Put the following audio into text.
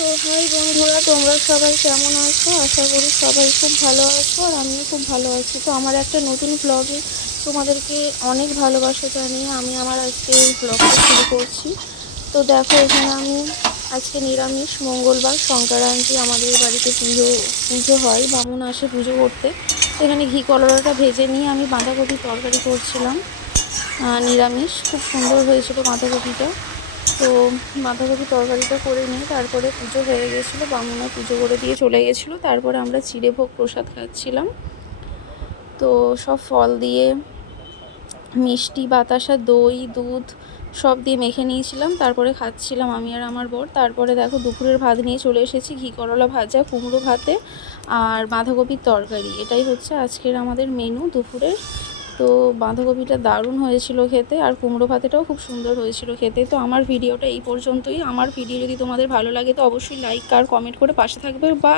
তো হাই বন্ধুরা, তোমরা সবাই কেমন আছো? আশা করি সবাই খুব ভালো আছো আর আমিও খুব ভালো আছি। তো আমার একটা নতুন ব্লগে তোমাদেরকে অনেক ভালোবাসা জানিয়ে আমি আমার আজকে এই ব্লগটা শুরু করছি। তো দেখো, এখানে আমি আজকে নিরামিষ, মঙ্গলবার, সংক্রান্তি, আমাদের বাড়িতে পুজো পুজো হয়, বামুন আসে পুজো করতে। তো এখানে ঘি কলাটা ভেজে নিয়ে আমি বাঁধাকপির তরকারি করছিলাম। নিরামিষ, খুব সুন্দর হয়েছিল বাঁধাকপিটা। তো বাঁধাকপি তরকারিটা করে নিয়ে তারপরে পুজো হয়ে গেছিলো, বামুনও পুজো করে দিয়ে চলে গেছিলো। তারপরে আমরা চিড়েভোগ প্রসাদ খাচ্ছিলাম। তো সব ফল দিয়ে, মিষ্টি, বাতাসা, দই, দুধ সব দিয়ে মেখে নিয়েছিলাম, তারপরে খাচ্ছিলাম আমি আর আমার বর। তারপরে দেখো, দুপুরের ভাত নিয়ে চলে এসেছি, ঘি করলা ভাজা, কুমড়ো ভাতে আর বাঁধাকপির তরকারি। এটাই হচ্ছে আজকের আমাদের মেনু দুপুরের। তো বাঁধাকপিটা দারুণ হয়েছিল খেতে, আর কুমড়ো ভাতেটাও খুব সুন্দর হয়েছিল খেতে। তো আমার ভিডিওটা এই পর্যন্তই। আমার ভিডিও যদি তোমাদের ভালো লাগে তো অবশ্যই লাইক আর কমেন্ট করে পাশে থাকবে। বা